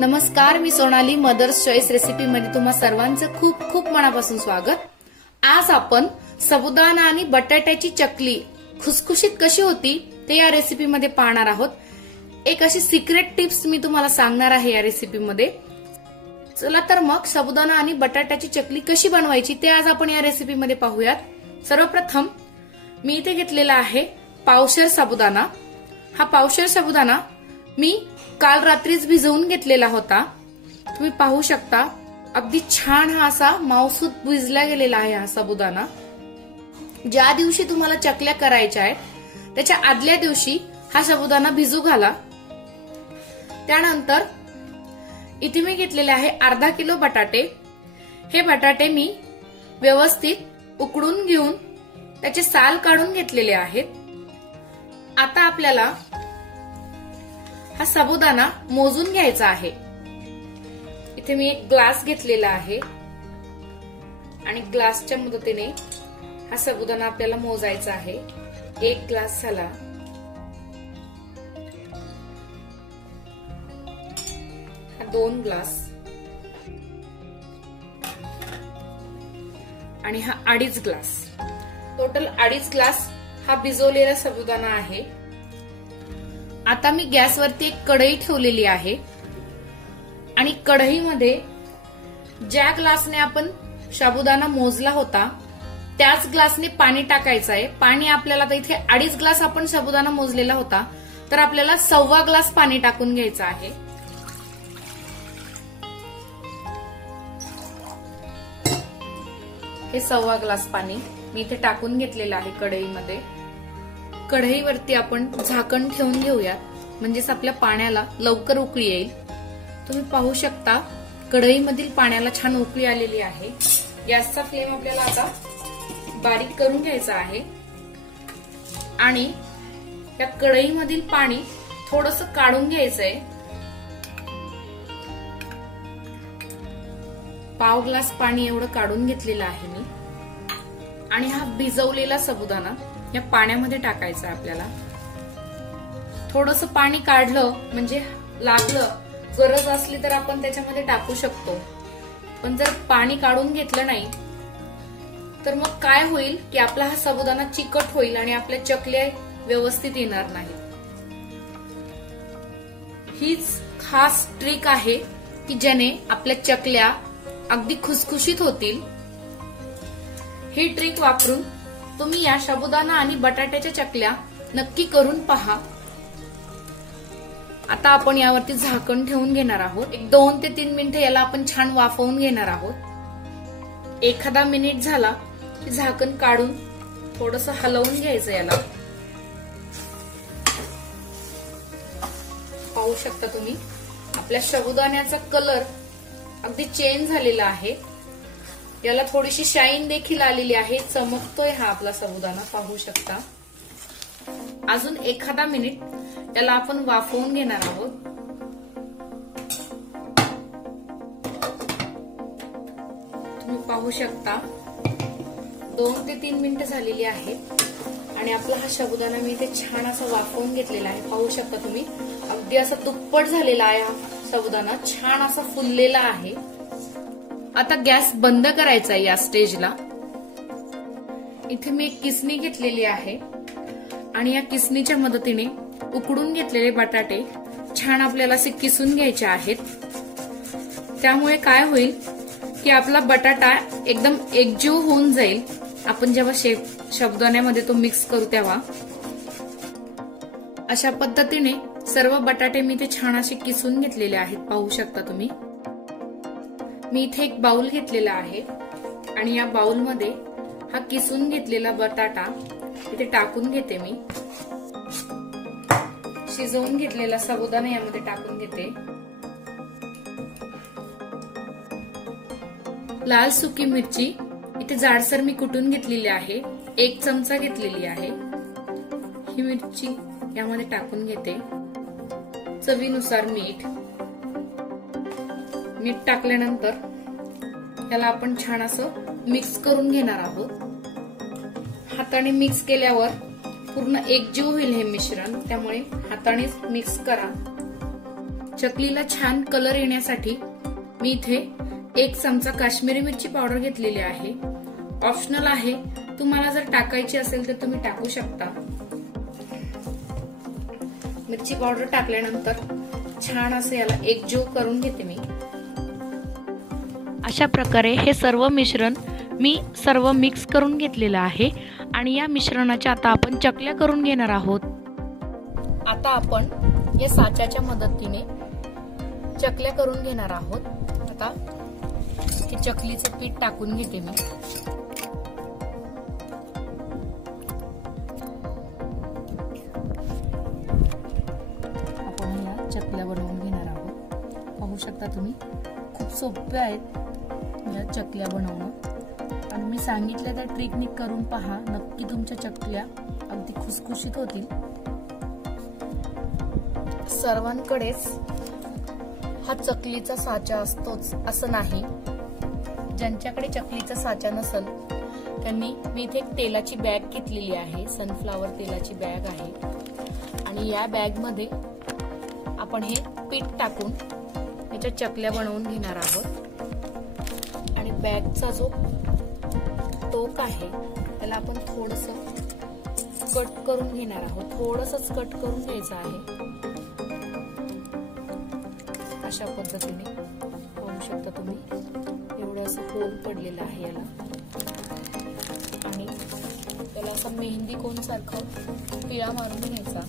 नमस्कार, मी Sonali. Mother's choice recipe मध्ये तुम्हा सर्वांचं खूप खूप मनापासून स्वागत. आज आपण साबुदाणा आणि बटाट्याची चकली खुसखुशीत कशी होती ते या रेसिपी मध्ये पाहणार आहोत. एक अशी सिक्रेट टिप्स मी तुम्हाला सांगणार आहे या रेसिपी मध्ये. चला तर मग साबुदाणा आणि बटाट्याची चकली कशी बनवायची ते आज आपण या रेसिपी मध्ये पाहूयात. सर्वप्रथम मी इथे घेतलेला आहे पावशेर साबुदाणा. हा पावशेर साबुदाणा मी काल रात्रीच भिजवून घेतलेला होता. तुम्ही पाहू शकता अगदी छान हा असा माऊसूत भिजला गेलेला आहे हा साबुदाणा. ज्या दिवशी तुम्हाला चकल्या करायच्या आहेत त्याच्या आदल्या दिवशी हा साबुदाणा भिजू घाला. त्यानंतर इथे मी घेतलेले आहे अर्धा किलो बटाटे. हे बटाटे मी व्यवस्थित उकडून घेऊन त्याचे साल काढून घेतलेले आहेत. आता आपल्याला हा साबुदाणा मोजून घ्यायचा आहे. इथे मी एक ग्लास घेतलेला आहे आणि ग्लासच्या मदतीने हा साबुदाणा आपल्याला मोजायचा आहे. एक ग्लास झाला. हा 2 ग्लास आणि हा 2.5 ग्लास. टोटल 2.5 ग्लास हा भिजवलेला साबुदाणा आहे. आता मी गॅसवरती एक कढई ठेवलेली आहे आणि कढईमध्ये ज्या ग्लासने आपण साबुदाणा मोजला होता त्याच ग्लासने पाणी टाकायचं आहे. पाणी आपल्याला तर इथे 2.5 ग्लास आपण साबुदाणा मोजलेला होता तर आपल्याला 1.25 ग्लास पाणी टाकून घ्यायचं आहे. हे 1.25 ग्लास पाणी मी इथे टाकून घेतलेलं आहे कढईमध्ये. कढईवरती आपण झाकण ठेवून घेऊया म्हणजेच आपल्या पाण्याला लवकर उकळी येईल. तुम्ही पाहू शकता कढईमधील पाण्याला छान उकळी आलेली आहे. गॅसचा फ्लेम आपल्याला आता बारीक करून घ्यायचा आहे आणि या कढईमधील पाणी थोडंसं काढून घ्यायचंय. 1/2 ग्लास पाणी एवढं काढून घेतलेलं आहे मी आणि हा भिजवलेला साबुदाणा या पाण्यामध्ये टाकायचं आहे आपल्याला. थोडंसं पाणी काढलं म्हणजे लागलं गरज असली तर आपण त्याच्यामध्ये टाकू शकतो. पण जर पाणी काढून घेतलं नाही तर मग काय होईल की आपला हा साबुदाणा चिकट होईल आणि आपल्या चकल्या व्यवस्थित येणार नाही. हीच खास ट्रिक आहे की ज्याने आपल्या चकल्या अगदी खुसखुशीत होतील. ही ट्रिक वापरून तुम्ही या साबुदाणा आणि बटाट्याच्या चकल्या नक्की करून पहा. आता आपण यावरती झाकण ठेवून घेणार आहोत. एक 2 ते 3 मिनिटं याला आपण छान वाफवून घेणार आहोत. एखादा मिनिट झाला की झाकण काढून थोडंसं हलवून घ्यायचं याला. पाहू शकता तुम्ही आपल्या साबुदाण्याचा कलर अगदी चेंज झालेला आहे. याला थोडीशी शाईन देखील आलेली आहे. चमकतोय हा आपला साबुदाणा पाहू शकता. अजून एखादा मिनिट याला आपण वाफवून घेणार आहोत. तुम्ही पाहू शकता 2 ते 3 मिनिटं झालेली आहेत आणि आपला हा साबुदाणा मी इथे छान असा वाफवून घेतलेला आहे. पाहू शकता तुम्ही अगदी असा तुप्पट झालेला आहे हा साबुदाणा. छान असा फुललेला आहे. आता गॅस बंद करायचा आहे या स्टेजला. इथे मी एक किसणी घेतलेली आहे आणि या किसणीच्या मदतीने उकडून घेतलेले बटाटे छान आपल्याला असे किसून घ्यायचे आहेत. त्यामुळे काय होईल की आपला बटाटा एकदम एकजीव होऊन जाईल. आपण जेव्हा साबुदाण्यामध्ये तो मिक्स करू तेव्हा अशा पद्धतीने सर्व बटाटे मी ते छान असे किसून घेतलेले आहेत. पाहू शकता तुम्ही. मी इथे एक बाउल घेतलेला आहे आणि या बाउलमध्ये हा किसून घेतलेला बटाटा इथे टाकून घेते. मी शिजवून घेतलेला साबुदाणा यामध्ये टाकून घेते. लाल सुकी मिरची इथे जाडसर मी कुटून घेतलेली आहे. 1 चमचा घेतलेली आहे. ही मिरची यामध्ये टाकून घेते. चवीनुसार मीठ. मीठ टाकल्यानंतर याला आपण छान असं मिक्स करून घेणार आहोत. हाताने मिक्स केल्यावर पूर्ण एकजीव होईल हे मिश्रण, त्यामुळे हातानेच मिक्स करा. चकलीला छान कलर येण्यासाठी मी इथे 1 चमचा काश्मीरी मिरची पावडर घेतलेली आहे. ऑप्शनल आहे, तुम्हाला जर टाकायची असेल तर तुम्ही टाकू शकता. मिरची पावडर टाकल्यानंतर छान असं याला एकजीव करून घेते मी. अशा प्रकारे हे सर्व मिश्रण मी मिक्स करून घेतलेलं आहे आणि या मिश्रणाच्या आता आपण चकल्या करून घेणार आहोत. आता आपण या साच्याच्या मदतीने चकल्या करून घेणार आहोत. आता हे चकलीचं पीठ टाकून घेते मी. आपण या चकल्या बनवून घेणार आहोत. पाहू शकता तुम्ही, खूप सोपे आहेत या चकल्या बनवणं. आणि मी सांगितलं त्या ट्रिकनी करून पहा, नक्की तुमच्या चकल्या अगदी खुसखुशीत होतील. सर्वांकडेच हा चकलीचा साचा असतोच असं नाही. ज्यांच्याकडे चकलीचा साचा नसेल त्यांनी, मी इथे एक तेलाची बॅग घेतलेली आहे, सनफ्लावर तेलाची बॅग आहे. आणि या बॅग मध्ये आपण हे पीठ टाकून याच्या चकल्या बनवून घेणार आहोत. आणि बॅगचा जो टोक आहे त्याला आपण थोडंसं कट करून घेणार आहोत. थोडंसंच कट करून घ्यायचं आहे. अशा पद्धतीने पाहू शकता तुम्ही, एवढं असं होल पडलेलं आहे याला. आणि त्याला असं मेहंदी कोन सारखं पिळा मारून घ्यायचा.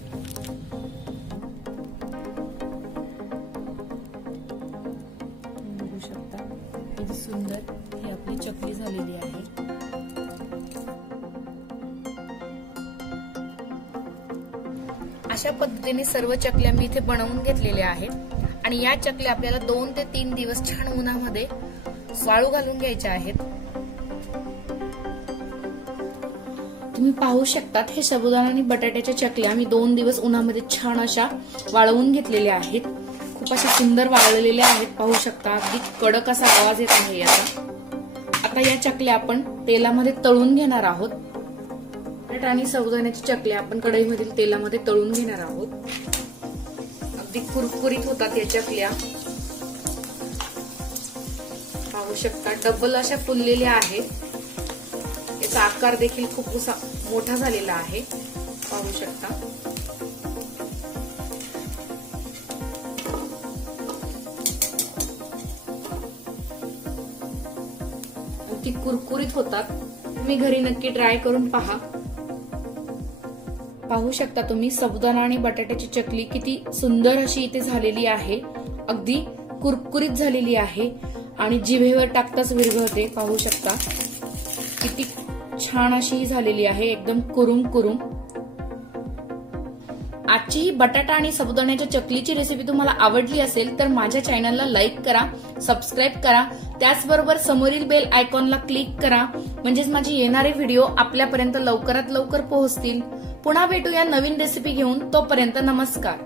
बघू शकता किती सुंदर ही आपली चकली झालेली आहे. अशा पद्धतीने सर्व चकल्या मी इथे बनवून घेतलेल्या आहेत. आणि या चकल्या आपल्याला 2 ते 3 दिवस छान उन्हामध्ये वाळू घालून घ्यायच्या आहेत. तुम्ही पाहू शकतात, हे साबुदाणा आणि बटाट्याच्या चकल्या मी 2 दिवस उन्हामध्ये छान अशा वाळवून घेतलेल्या आहेत. खूप अशा सुंदर वाळलेल्या आहेत. पाहू शकता, अगदी कडक असा आवाज येत आहे याचा. आता या चकल्या आपण तेलामध्ये तळून घेणार आहोत. बटाटा आणि साबुदाण्याची चकल्या आपण कढईमधील तेलामध्ये तळून घेणार आहोत. अगदी कुरकुरीत होतात या चकल्या. पाहू शकता, डबल अशा फुललेल्या आहेत. याचा आकार देखील खूप मोठा झालेला आहे. पाहू शकता. अगदी कुरकुरीत होतात. तुम्ही घरी नक्की ट्राय करून पहा. पाहू शकता तुम्ही, साबुदाणा आणि बटाट्याची चकली किती सुंदर अशी इथे झालेली आहे. अगदी कुरकुरीत झालेली आहे आणि जिभेवर टाकताच विरघळते. पाहू शकता किती छान अशी झालेली आहे, एकदम कुरुम कुरुम. आजची ही बटाटा आणि साबुदाण्याच्या चकलीची रेसिपी तुम्हाला आवडली असेल तर माझ्या चॅनलला लाईक करा, सबस्क्राईब करा. त्याचबरोबर समोरील बेल आयकॉनला क्लिक करा, म्हणजेच माझे येणारे व्हिडिओ आपल्यापर्यंत लवकरात लवकर पोहोचतील. पुन्हा भेटूया नवीन रेसिपी घेऊन. तोपर्यंत नमस्कार.